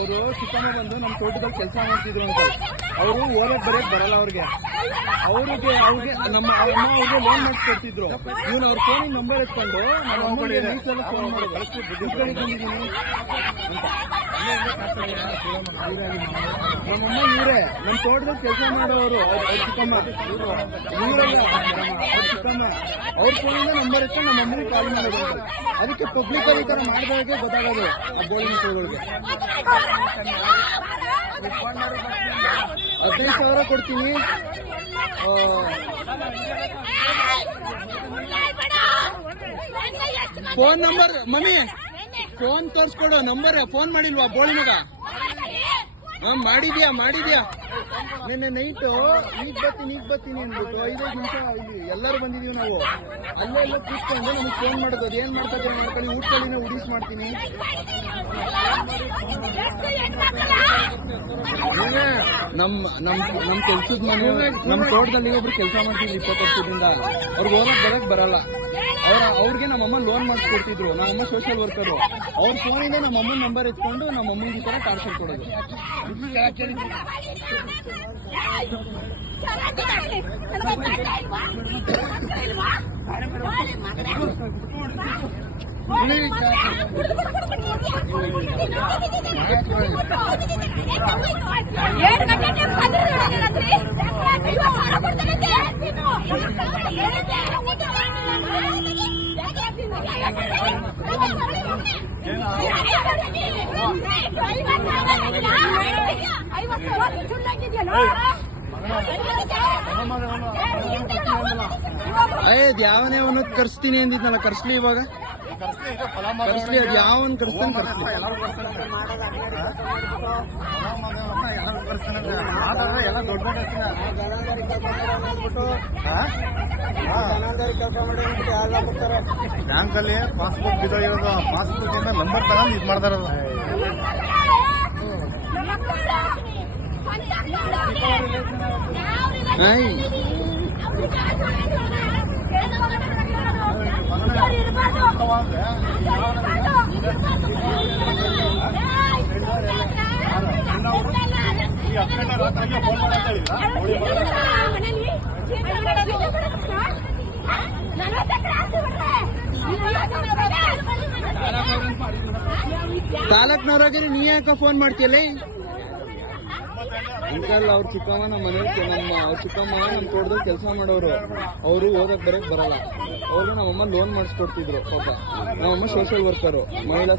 ಅವರು ಚಿಕ್ಕಮ್ಮ ಬಂದು ನಮ್ಮ ತೋಟದಲ್ಲಿ ಕೆಲಸ ಮಾಡ್ತಿದ್ರು ಅಂತ. ಅವರು ಓದಕ್ ಬರೆಯಕ್ ಬರಲ್ಲ ಅವ್ರಿಗೆ ನಮ್ಮ ಅಮ್ಮ ಅವ್ರಿಗೆ ಲೋನ್ ಮಾಡಿಸ್ಕೊಡ್ತಿದ್ರು. ಇವ್ನು ಅವ್ರ ಫೋನಿಗೆ ನಂಬರ್ ಎತ್ಕೊಂಡು ನಮ್ಮ ಅಮ್ಮನಿಗೆ ನೀಚೆಲ್ಲ ಫೋನ್ ಮಾಡಿ ಬಂದಿದ್ದೀನಿ ಅಂತ. ನಮ್ಮಮ್ಮ ಇವರೇ ನಮ್ಮ ತೋಟದಲ್ಲಿ ಕೆಲಸ ಮಾಡೋರು. ಅವ್ರ ಚಿಕ್ಕಮ್ಮ ಇವರಲ್ಲ, ಅವ್ರ ಚಿಕ್ಕಮ್ಮ ಅವ್ರ ಫೋನಿಂದ ನಂಬರ್ ಎತ್ಕೊಂಡು ನಮ್ಮ ಅಮ್ಮನಿಗೆ ಕಾಲ್ ಮಾಡೋದು. ಅದಕ್ಕೆ ಪಬ್ಲಿಕ್ ಈ ತರ ಮಾಡಿದಾಗೆ ಗೊತ್ತಾಗೋದು ಬೋಳಿನ ಸೋಗಳಿಗೆ. 15,000 ಕೊಡ್ತೀನಿ. ಫೋನ್ ನಂಬರ್ ಮಮ್ಮಿ, ಫೋನ್ ತೋರ್ಸ್ಕೊಡು. ನಂಬರ್ ಫೋನ್ ಮಾಡಿಲ್ವಾ ಬೋಳಿ ಮಗ? ಮಾಡಿದ್ಯಾ ನಿನ್ನೆ ನೈಟು ಈಗ ಬರ್ತೀನಿ ಅಂದ್ಬಿಟ್ಟು 5 ನಿಮಿಷ ಇಲ್ಲಿ ಎಲ್ಲರೂ ಬಂದಿದೀವಿ ನಾವು. ಅಲ್ಲೆಲ್ಲ ಕೂತ್ಕೊಂಡು ನಮಗೆ ಫೋನ್ ಮಾಡೋದು. ಅದು ಏನ್ ಮಾಡ್ತಾರೆ ಮಾಡ್ಕೊಳ್ಳಿ, ಊಟಗಳಿನ ಉಡಿಸ್ ಮಾಡ್ತೀನಿ. ನಮ್ ಕೆಲ್ಸದ ಮನೆ ನಮ್ ತೋಟದಲ್ಲಿ ಒಬ್ರು ಕೆಲಸ ಮಾಡ್ತಿದ್ರು 20 ವರ್ಷದಿಂದ. ಅವ್ರಿಗೆ ಹೋಗಕ್ ಬರಕ್ ಬರಲ್ಲ. ಅವ್ರಿಗೆ ನಮ್ಮಮ್ಮ ಲೋನ್ ಮಾಡಿಸ್ಕೊಡ್ತಿದ್ರು. ನಮ್ಮಮ್ಮ ಸೋಷಿಯಲ್ ವರ್ಕರು. ಅವ್ರ ಫೋನಿಂದ ನಮ್ಮಮ್ಮನ ನಂಬರ್ ಎತ್ಕೊಂಡು ನಮ್ಮಮ್ಮನಿಗೆ ಈ ತರ ಟಾರ್ಚರ್ ಕೊಡೋದು. ಯಾವನೇ ಅವನದ್ ಕರ್ಸ್ತೀನಿ ಅಂದಿದ್ನಲ್ಲ, ಕರ್ಸ್ಲಿ ಇವಾಗ ಕರ್ಸ್ಲಿ. ಅದು ಯಾವನ್ ಕರ್ಸ್ತಾನೆ ಕರ್ಸ್ಲಿ. ಬ್ಯಾಂಕಲ್ಲಿ ಪಾಸ್ಬುಕ್ ಬಿದ್ದೋಗಿರೋದು, ಪಾಸ್ಬುಕ್ ಇಂದ ನಂಬರ್ ತಗೊಂಡು ಇದು ಮಾಡ್ತಾರಲ್ಲ. ತಾಲೂಕ್ನವ್ರಾಗಿ ನೀ ಯಾಕ ಫೋನ್ ಮಾಡ್ತೀಯಲ್ಲ? ಅಂಕಲ್ ಅವ್ರ ಚಿಕ್ಕಮ್ಮ ನಮ್ಮ ಮನೆ ಅವ್ರ ಚಿಕ್ಕಮ್ಮ ನಮ್ಮ ತೋಟದಲ್ಲಿ ಕೆಲಸ ಮಾಡೋರು. ಅವರು ಓದಕ್ ಬರಕ್ ಬರಲ್ಲ. ಅವ್ರಿಗೆ ನಮ್ಮಮ್ಮ ಲೋನ್ ಮಾಡಿಸ್ಕೊಡ್ತಿದ್ರು ಪಾಪ. ನಮ್ಮಮ್ಮ ಸೋಷಿಯಲ್ ವರ್ಕರು, ಮಹಿಳಾ